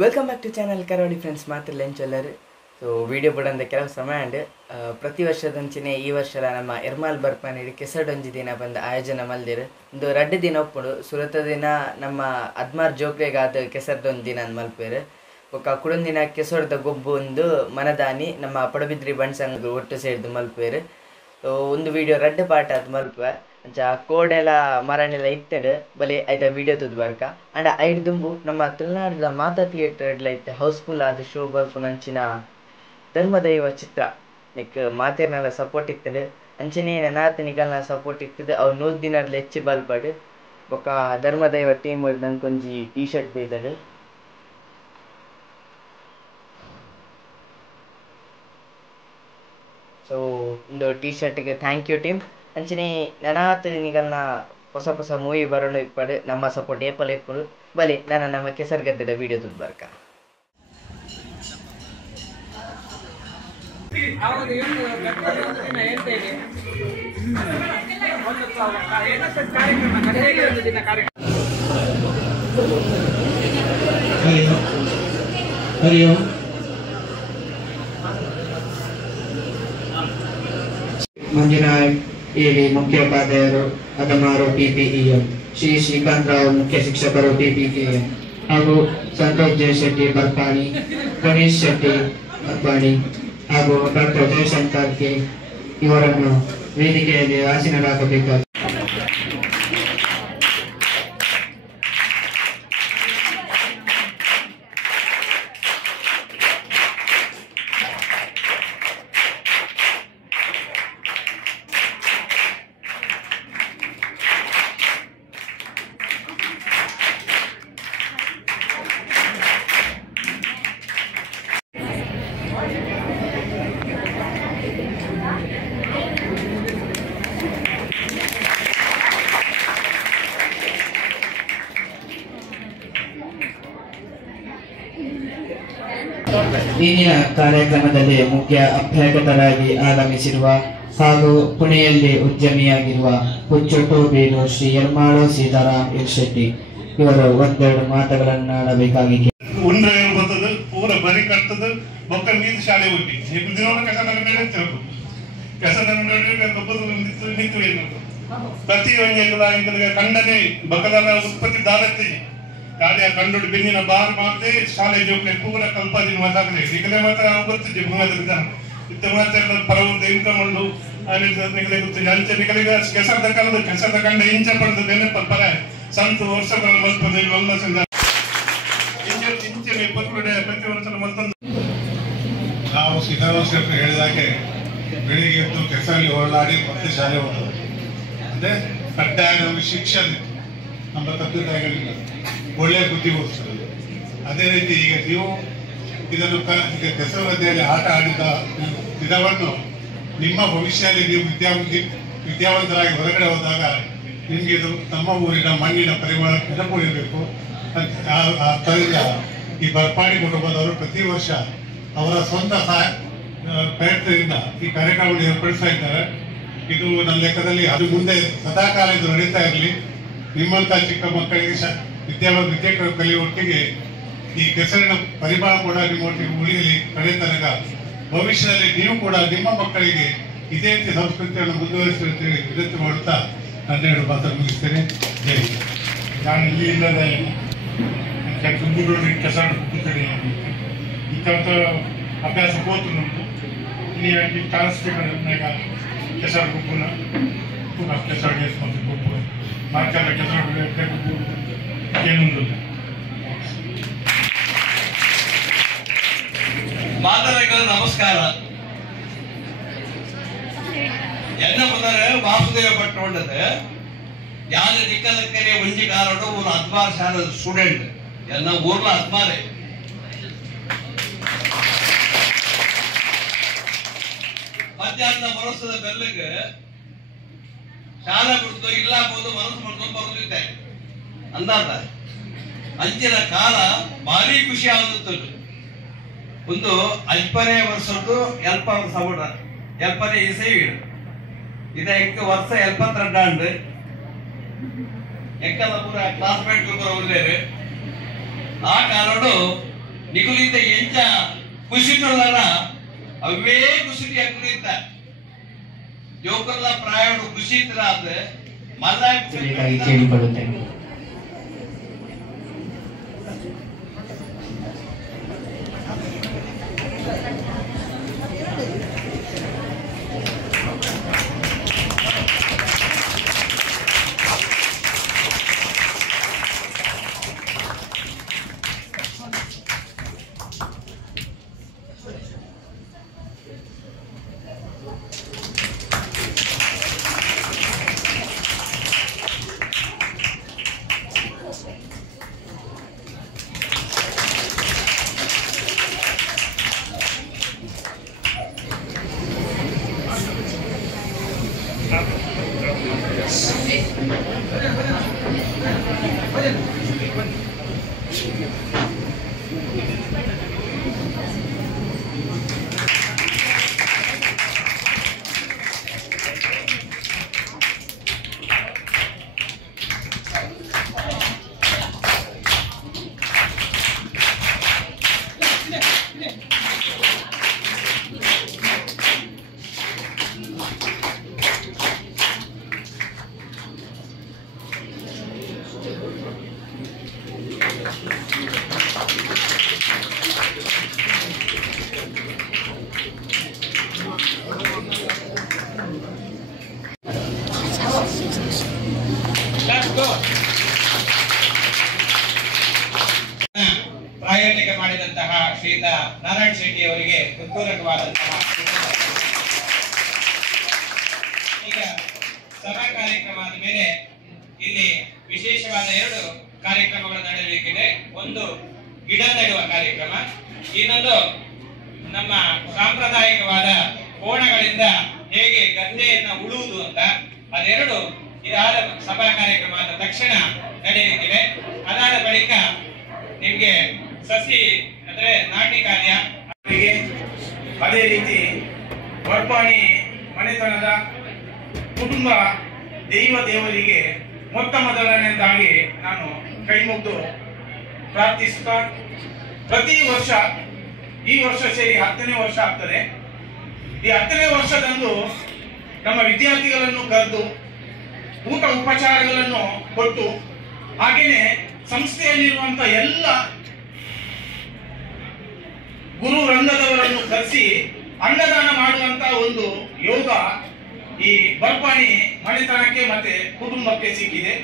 Welcome back to channel ಕರಾವಳಿ friends ಮಾತ್ರ ಎಲ್ಲರೂ. ಸೊ ವಿಡಿಯೋ ಬಿಡಂದ ಕೆಲವು ಸಮಯ ಅಂಡ್ ಪ್ರತಿ ವರ್ಷದಂಚಿನೇ ಈ ವರ್ಷ ನಮ್ಮ ಎರ್ಮಾಲ್ ಬರ್ಪನೇಡಿ ಕೆಸಡೊಂಜಿ ದಿನ ಬಂದು ಆಯೋಜನೆ ಮಲ್ದಿರು ಒಂದು 2 ದಿನ ಒಪ್ಪುಡು. ಸುರತ ದಿನ ನಮ್ಮ ಅದ್ಮಾರ್ ಜೋಕ್ರೆಗಾದ ಕೆಸರದೊಂದು ದಿನ ಅಂದ್ ಮಲ್ಪೇರು. ಒಕ್ಕ ಕುಡೊಂದಿನ ಕೆಸರದ ಗೊಬ್ಬು ಒಂದು ಮನದಾನಿ ನಮ್ಮ ಪಡುಬಿದ್ರಿ ಬಣ್ಸಂಗ ಒಟ್ಟು ಸೇರಿದು ಮಲ್ಪೇರು. ಒಂದು ವಿಡಿಯೋ 2 ಪಾರ್ಟ್ ಅದು ಮಲ್ಪ ಅಂಚ ಕೋಡೆಲ್ಲ ಮರನೆಲ್ಲ ಇತ್ತಡು ಬಲೆ ಐತ ವಿಡಿಯೋ ತುದು ಬರ್ಕ ಅಂಡ್ ಐದು ದುಂಬು ನಮ್ಮ ತುಳುನಾಡಿದ ಮಾತಾ ಥಿಯೇಟರ್ ಐತೆ ಹೌಸ್ಫುಲ್ ಆದ ಶೋ ಬರ್ಪುನಂಚಿನ ಧರ್ಮದೈವ ಚಿತ್ರ ನಿಕ್ ಮಾತೇರ್ನೆಲ್ಲ ಸಪೋರ್ಟ್ ಇತ್ತಡು ಅಂಚನೆ ನಾತು ನಿಗಲ್ನ ಸಪೋರ್ಟ್ ಇತ್ತದು ಅವು 100 ದಿನದಲ್ಲಿ ಹೆಚ್ಚು ಬಲ್ಪಡು ಬೊಕ್ಕ ಧರ್ಮದೈವ ಟೀಮ್ ನಂಗೊಂಜಿ ಟೀ ಶರ್ಟ್ ಬೇಯ್ದಡು. ಸೊ ಒಂದು ಟೀ ಶರ್ಟ್ಗೆ ಥ್ಯಾಂಕ್ ಯು ಟೀಮ್. ಅಂಚನೆ ನನಾತು ನಿಗಲ್ನ ಹೊಸ ಹೊಸ ಮೂವಿ ಬರೋಣ ಇಪ್ಪಡು ನಮ್ಮ ಸಪೋರ್ಟ್ ಏಪಲ್ ಇಪ್ಪಡು ಬಲಿ ನಾನು ನಮ್ಮ ಕೆಸರುಗದ್ದೆದ ವಿಡಿಯೋ ತುದು ಬರ್ಕ. ಹರಿ ಓಂ. ಮಂಜುನಾಥ್ ಎವಿ ಮುಖ್ಯೋಪಾಧ್ಯಾಯರು ಅದಮಾರು PPEM, ಶ್ರೀ ಶ್ರೀಕಾಂತರಾವ್ ಮುಖ್ಯ ಶಿಕ್ಷಕರು PPKM ಹಾಗೂ ಸಂತೋಷ್ ಜಯಶೆಟ್ಟಿ ಬರ್ಪಾಣಿ, ಗಣೇಶ್ ಶೆಟ್ಟಿ ಬರ್ಪಾಣಿ ಹಾಗೂ ಡಾಕ್ಟರ್ ಜಯಶಂಕರ್ ಕೆ ಇವರನ್ನು ವೇದಿಕೆಯಲ್ಲಿ ಆಸೀನರಾಗಬೇಕಾಗಿ ಇಂದಿನ ಕಾರ್ಯಕ್ರಮದಲ್ಲಿ ಮುಖ್ಯ ಅಭ್ಯಾಗತರಾಗಿ ಆಗಮಿಸಿರುವ ಹಾಗೂ ಪುಣೆಯಲ್ಲಿ ಉದ್ಯಮಿಯಾಗಿರುವ ಹುಚ್ಚೊಟ್ಟುಬೀರು ಶ್ರೀ ಯರ್ಮಾಳು ಸೀತಾರಾಮ್ ಇರ್ಶೆಟ್ಟಿ ಇವರು ಒಂದೆರಡು ಮಾತುಗಳನ್ನಾಡಬೇಕಾಗಿ ಪೂರ ಬರಿ ಕಟ್ಟದು ಬೊಕ್ಕ ಮೀದು ಶಾಲೆ ಹೋಗಿ ದಿನ ಕಸದ ಪ್ರತಿ ಒಂಜೆ ಕಂಡನೆ ಬಕದಲ್ಲ ಉತ್ಪತ್ತಿ ದಾಲತ್ತಿ ಗಾಡಿಯ ಕಂಡು ಬೆನ್ನಿನ ಬಾರ್ ಮಾತೆ ಶಾಲೆ ಜೋಕ್ಲೆ ಪೂರ ಕಲ್ಪದಿನ ಮಾತಾಗಲಿ ಈಗಲೇ ಮಾತ್ರ ಗೊತ್ತಿದೆ ಭೂಮದ ಇತ್ತ ಮಾತ್ರ ಪರವಂತ ಇನ್ಕಮ್ ಉಂಡು ನಿಗಲೆ ಗೊತ್ತಿದೆ ಅಂಚೆ ನಿಗಲಿಗ ಕೆಸರದ ಕಂಡ ಇಂಚ ಪಡೆದ ನೆನಪ ಪರ ಸಂತ ವರ್ಷಗಳ ಮಲ್ಪದಲ್ಲಿ ಒಮ್ಮಸಿಂದ ಇಂಚೆ ಪತ್ರುಡೆ ಪ್ರತಿ ವರ್ಷದ ಮಲ್ತಂದು ನಾವು ಸೀತಾರಾಮ್ ಶೆಟ್ಟಿ ಹೇಳಿದಾಗೆ ಬೆಳಿಗ್ಗೆ ಎದ್ದು ಕೆಸರಲ್ಲಿ ಹೊರಲಾಡಿ ಮತ್ತೆ ಶಾಲೆ ಹೋಗೋದು ಅಂದ್ರೆ ಕಡ್ಡಾಯ ನಮಗೆ ಶಿಕ್ಷಣ ನಮ್ಮ ತಂದೆ ಒಳ್ಳೆಯ ಬುದ್ಧಿ ಓದಿಸ್ತದೆ. ಅದೇ ರೀತಿ ಈಗ ನೀವು ಇದನ್ನು ಈಗ ಕೆಸರದಲ್ಲಿ ಆಟ ಆಡಿದ ದಿನವನ್ನು ನಿಮ್ಮ ಭವಿಷ್ಯದಲ್ಲಿ ನೀವು ವಿದ್ಯಾವಂತರಾಗಿ ಹೊರಗಡೆ ಹೋದಾಗ ನಿಮಗೆ ಇದು ನಮ್ಮ ಊರಿನ ಮಣ್ಣಿನ ಪರಿಮಳ ನೆನಪು ಇರಬೇಕು. ಆದ್ದರಿಂದ ಈ ಬರ್ಪಾಡಿ ಕುಟುಂಬದವರು ಪ್ರತಿ ವರ್ಷ ಅವರ ಸ್ವಂತ ಪ್ರಯತ್ನದಿಂದ ಈ ಕಾರ್ಯಕ್ರಮವನ್ನು ಏರ್ಪಡಿಸ್ತಾ ಇದ್ದಾರೆ. ಇದು ನನ್ನ ಲೆಕ್ಕದಲ್ಲಿ ಅದು ಮುಂದೆ ಸದಾಕಾಲ ಇದು ನಡೀತಾ ಇರಲಿ. ನಿಮ್ಮಂತ ಚಿಕ್ಕ ಮಕ್ಕಳಿಗೆ ವಿದ್ಯೆ ಕಲಿಯುವೊಟ್ಟಿಗೆ ಈ ಕೆಸರಿನ ಪರಿಮಳ ಕೂಡ ನಿಮ್ಮೊಟ್ಟಿಗೆ ಉಳಿಯಲಿ. ಕಡೆ ತನಕ ಭವಿಷ್ಯದಲ್ಲಿ ನೀವು ಕೂಡ ನಿಮ್ಮ ಮಕ್ಕಳಿಗೆ ಇದೇ ರೀತಿ ಸಂಸ್ಕೃತಿಯನ್ನು ಮುಂದುವರಿಸುತ್ತೇವೆ ವಿನಂತಿ ಮಾಡುತ್ತಾ ನನ್ನೆರಡು ಮಾತನ್ನು ಮುಗಿಸ್ತೇನೆ. ಜೈ ಹಿಂದ್. ನಾನು ಇಲ್ಲಿ ಇಲ್ಲದ ತುಂಬೂರು ಕೆಸರು ಕೂತಡಿ ಇಂಥ ಅಭ್ಯಾಸ ಹೋತು ನಮ್ಮದು ಇಲ್ಲಿ ಕಾಣಿಸ್ಬೇಕಾಗ ಕೆಸರು ಗುಂಪುನ ಕೆಸರು ಗೆಲ್ಸ್ಕೊಂಡು ಗುಂಪು ಮಾರ್ಕೆಲ್ಲ ಕೆಸರು ಏನೊಂದು ಮಾತರಗಳ ನಮಸ್ಕಾರ. என்ன பண்ணாரு வாசுதேவ பட்டோண்டது யாரு நிக்கலக்கரிய ஒஞ்சிக்காரோட ஒரு அத்மார் சார ஸ்டூடெண்ட் என்ன ஊர்ல அத்மாரே ಮಧ್ಯಾಹ್ನ ಬರೋಸದ ಬೆಲ್ಲಗೆ ಶಾಲೆ ಬಿಡ್ತು ಇಲ್ಲ ಬೋದು ಮನಸ್ಸು ಮಾಡ್ಕೊಂಡು ಬರೋದಿದ್ದೆ ಅಂದಾದ ಅಂಚಿನ ಕಾಲ ಭಾರಿ ಖುಷಿ ಆಗುತ್ತ. ಒಂದು 5ನೇ ವರ್ಷದ್ದು ಎಲ್ಪ ವರ್ಷ ಬಿಡ 70 ಇಸವಿ ಇದಕ್ಕೆ ವರ್ಷ 72 ಎಕ್ಕಲ ಪೂರ ಕ್ಲಾಸ್ಮೇಟ್ ಪೂರ ಉಳ್ಳೇರು ಆ ಕಾಲಡು ನಿಗುಲಿತ ಎಂಚ ಕುಸಿಟೋದಲ್ಲ ಅವೇ ಕುಸಿಟಿ ಹಾಕುಲಿತ ಜೋಕಲ್ಲ ಪ್ರಾಯಣ ಕುಸಿತರಾದ ಮಲ್ಲ ಕೇಳಿಕೊಳ್ಳುತ್ತೇನೆ. ಪ್ರಾಯೋಜಕ ಮಾಡಿದಂತಹ ಶ್ರೀಯುತ ನಾರಾಯಣ ಶೆಟ್ಟಿ ಅವರಿಗೆ ಹೃತ್ಪೂರ್ವಕವಾದಂತಹ ಈಗ ಸಭಾ ಕಾರ್ಯಕ್ರಮದ ಮೇಲೆ ಇಲ್ಲಿ ವಿಶೇಷವಾದ 2 ಕಾರ್ಯಕ್ರಮಗಳು ನಡೆಯಲಿಕ್ಕಿದೆ. ಒಂದು ಗಿಡ ನೆಡುವ ಕಾರ್ಯಕ್ರಮ, ಇನ್ನೊಂದು ನಮ್ಮ ಸಾಂಪ್ರದಾಯಿಕವಾದ ಕೋಣಗಳಿಂದ ಹೇಗೆ ಗದ್ದೆಯನ್ನ ಉಳುವುದು ಅಂತ. ಅದೆರಡು ಇದಾದ ಸಭಾ ಕಾರ್ಯಕ್ರಮದ ತಕ್ಷಣ ನಡೆಯಲಿಕ್ಕಿದೆ. ಅದಾದ ಬಳಿಕ ನಿಮ್ಗೆ ಸಸಿ ಅಂದ್ರೆ ನಾಟಿ ಕಾರ್ಯ, ಅದೇ ರೀತಿ ವರ್ಪಾಣಿ ಮನೆತನದ ಕುಟುಂಬ ದೇವರಿಗೆ ಮೊತ್ತ ಮೊದಲನೇದಾಗಿ ನಾನು ಕೈ ಮುಗಿದು ಪ್ರಾರ್ಥಿಸುತ್ತಾ, ಪ್ರತಿ ವರ್ಷ ಈ ವರ್ಷ ಸೇರಿ 10ನೇ ವರ್ಷ ಆಗ್ತದೆ. ಈ 10ನೇ ವರ್ಷದಂದು ನಮ್ಮ ವಿದ್ಯಾರ್ಥಿಗಳನ್ನು ಕರೆದು ಊಟ ಉಪಚಾರಗಳನ್ನು ಕೊಟ್ಟು, ಹಾಗೇನೆ ಸಂಸ್ಥೆಯಲ್ಲಿರುವಂತಹ ಎಲ್ಲ ಗುರು ವೃಂದದವರನ್ನು ಕರೆಸಿ ಅನ್ನದಾನ ಮಾಡುವಂತ ಒಂದು ಯೋಗ ಈ ಬರ್ಪಾಣಿ ಮನೆತನಕ್ಕೆ ಮತ್ತೆ ಕುಟುಂಬಕ್ಕೆ ಸಿಕ್ಕಿದೆ.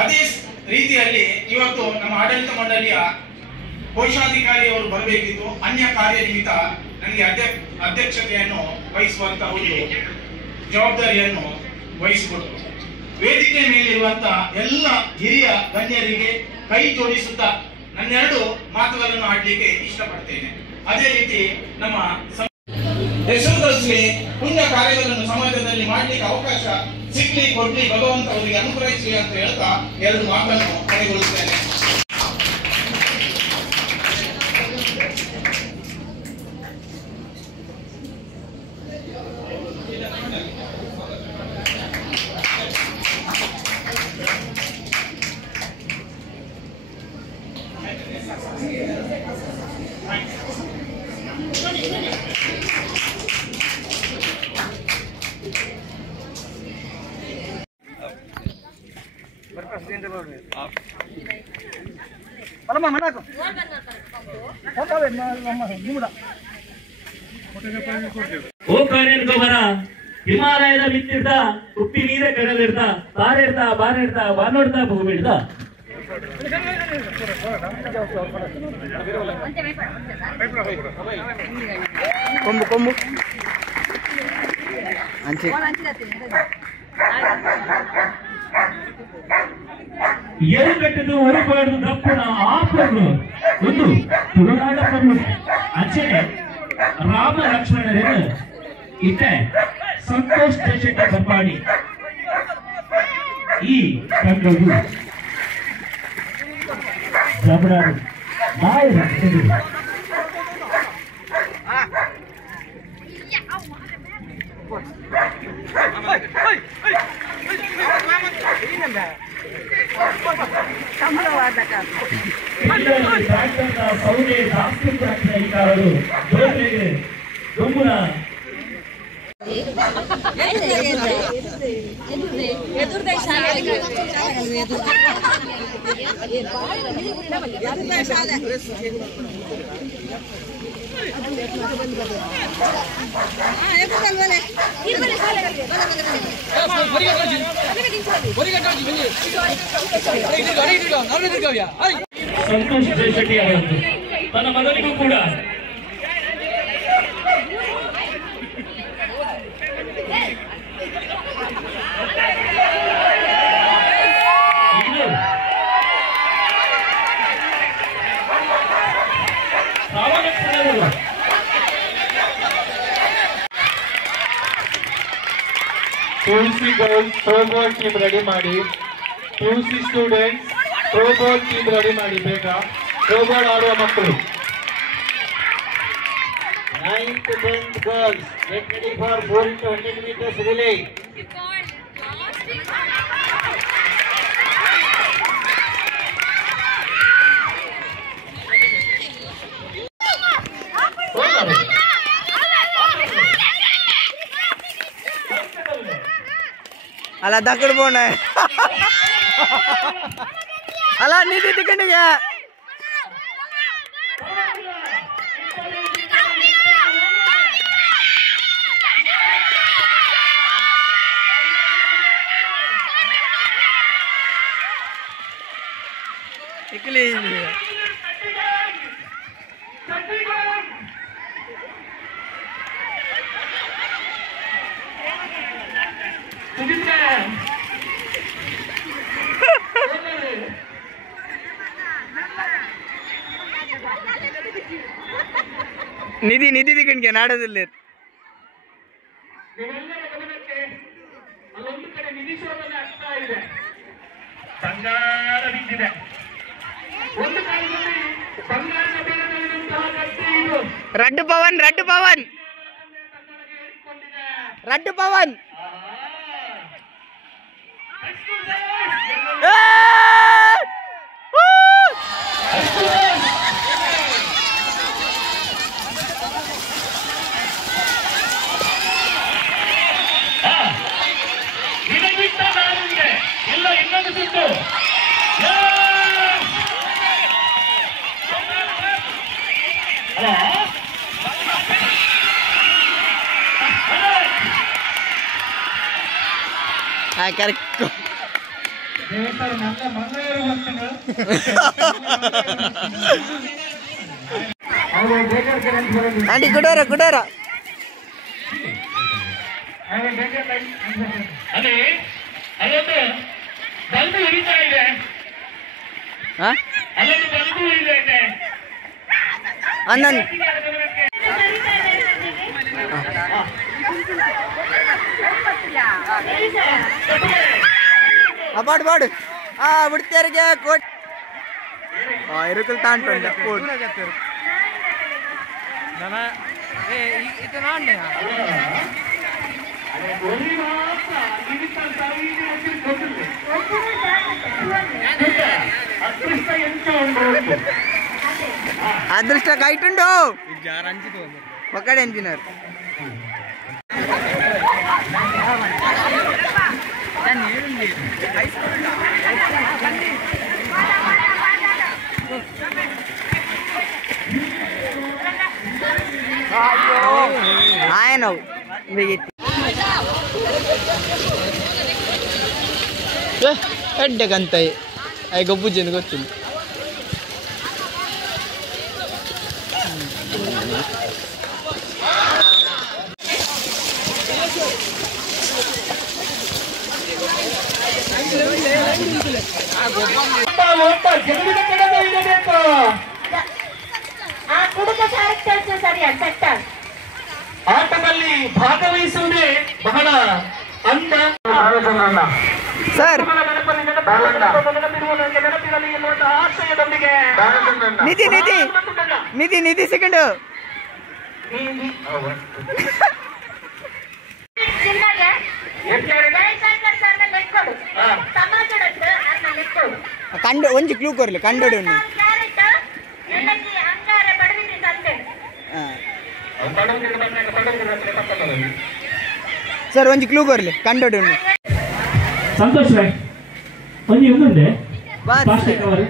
ಅದೇ ರೀತಿಯಲ್ಲಿ ಇವತ್ತು ನಮ್ಮ ಆಡಳಿತ ಮಂಡಳಿಯ ಕೋಶಾಧಿಕಾರಿಯವರು ಬರಬೇಕಿತ್ತು. ಅನ್ಯ ಕಾರ್ಯ ನಿಮಿತ್ತ ನನಗೆ ಅಧ್ಯಕ್ಷತೆಯನ್ನು ವಹಿಸುವಂತ ಒಂದು ಜವಾಬ್ದಾರಿಯನ್ನು ವಹಿಸಿಕೊಟ್ಟರು. ವೇದಿಕೆ ಮೇಲಿರುವಂತ ಎಲ್ಲ ಹಿರಿಯ ಗಣ್ಯರಿಗೆ ಕೈ ಜೋಡಿಸುತ್ತಾ ನನ್ನೆರಡು ಮಾತುಗಳನ್ನು ಆಡ್ಲಿಕ್ಕೆ ಇಷ್ಟಪಡ್ತೇನೆ. ಅದೇ ರೀತಿ ನಮ್ಮ ಯಶೋಧರಿಸಲಿ, ಪುಣ್ಯ ಕಾರ್ಯಗಳನ್ನು ಸಮಾಜದಲ್ಲಿ ಮಾಡ್ಲಿಕ್ಕೆ ಅವಕಾಶ ಸಿಗ್ಲಿ, ಕೊಡ್ಲಿ, ಭಗವಂತ ಅವರಿಗೆ ಅನುಗ್ರಹಿಸಲಿ ಅಂತ ಹೇಳ್ತಾ 2 ಮಾತನ್ನು ಕೊನೆಗೊಳಿಸುತ್ತೇನೆ. ಓಕಾರೇನ್ಗೊಬ್ಬರ ಹಿಮಾಲಯದ ಬಿತ್ತಿಡ್ದ, ಉಪ್ಪಿ ನೀರೇ ಕಡಲಿಡ್ದ, ಬಾರಿಡ್ದ ಬಾನೋಡ್ದ ಭೂಮಿಡ್ದ. ಕೊಂಬು ಅಂಚೆ ಎರು ಕಟ್ಟಿದ್ದು ಹೊರಬಾರ್ದು ದಪ್ಪನ ಆಪಗಳು ಒಂದು ತುಳುನಾಡ ಅಂಚೆನೆ ರಾಮ ಲಕ್ಷ್ಮಣರೇನು ಇತ್ತೆ ಸಂತೋಷ್ ದೇಶಕ್ಕೆ ಬರ್ಪಾಡಿ ಈ ತಂಡವು ಜಬರಾರು ನಾಯಕರು Kamu lawat dah kan? ಸೌದೆ ಜಾಸ್ತಿ ಈ ಕಾಲರು ಜೋತೆಗೆ ದುಮ್ಮುನ ಸಂತೋಷ್ ಜಯಶೆಟ್ಟಿ ಅವರದ್ದು ತನ್ನ ಮಗನಿಗೂ ಕೂಡ PUC girls throwball team ready ಮಾಡಿ. PUC students throwball team ready ಮಾಡಿ ಬೇಗ. ಥ್ರೋಬಾಲ್ ಆಡುವ ಮಕ್ಕಳು. 9th 10th girls get ready for 400 meters relay. ಅಲ್ಲ ದಕ್ಕಡ್ ಬೋಣ ಅಲ್ಲ ನಿಧಿ ತಿಕ್ಕಂಡಿಗೆ ಇಕ್ಲಿ ನಿಧಿ ನಿಧಿ ತಿಕ್ಕಂಡಿಗೆ ನಾಡೋದಿಲ್ಲ. ನೀವೆಲ್ಲರ ಗಮನಕ್ಕೆ ಅಲ್ಲೊಂದು ಕಡೆ ನಿಧಿ ಶೋಧನೆ ಆಗ್ತಾ ಇದೆ. ಬಂಗಾರ ಬಿದ್ದಿದೆ. ಒಂದು ಕಾಲದಲ್ಲಿ ಬಂಗಾರದ ಬೆಲೆದಂತಹ ಗಟ್ಟಿ ಇದು ರಡ್ಡು ಪವನ್ ರಡ್ಡು ಪವನ್ ರಡ್ಡು ಪವನ್ ಎಲ್ಲ ಇನ್ನೊಂದು ಸುತ್ತು ಕರೆಕ್ಟ್ ಆಂಟಿ ಕುಡೋರ ಕುಡೋರ ಅದೇ ಅಲ್ಲೊಂದು ಬಲ್ಬು ಉರಿತಾ ಇದೆ. ಅಲ್ಲೊಂದು ಬಲ್ಬು ಉರಿತಾ ಇದೆ. ಅನ್ನನ್ ಅಪಾಡ್ ಬಾಡು ಬಿಡ್ತಾರಿಗೆ ಕೋಟ್ ಇರುಕಲ್ ತಾಂಟು ಕೋಟ್ ಅದೃಷ್ಟ ಕೈಟುಂಡು ಒಕ್ಕಡೆ ಎಂಜಿನಿಯರ್ ఆయనవు ఎడ్డకంతాయి అవి గొప్ప చెందుకు వచ్చింది. ಆಟದಲ್ಲಿ ಭಾಗವಹಿಸುವುದೇ ಬಹಳ ಅಂದ. ಸರ್ ನೆನಪಿರಲಿ ಎನ್ನುವಂತಹ ಆಶಯದೊಂದಿಗೆ ನಿಧಿ ನಿಧಿ ನಿಧಿ ನಿಧಿ ಸೆಕೆಂಡು ಕಂಡು ಒಂಜಿ ಕ್ಲೂ ಕೊರ್ಲಿ ಕಂಡು ಸರ್ ಒಂಜಿ ಕ್ಲೂ ಬರ್ಲಿ ಕಂಡೋಡಿ ಸಂತೋಷ್ ರಾಯ್ ಒಂಜಿ ಒಂದುಂಡೆ ಪ್ಲಾಸ್ಟಿಕ್ ಕವರ್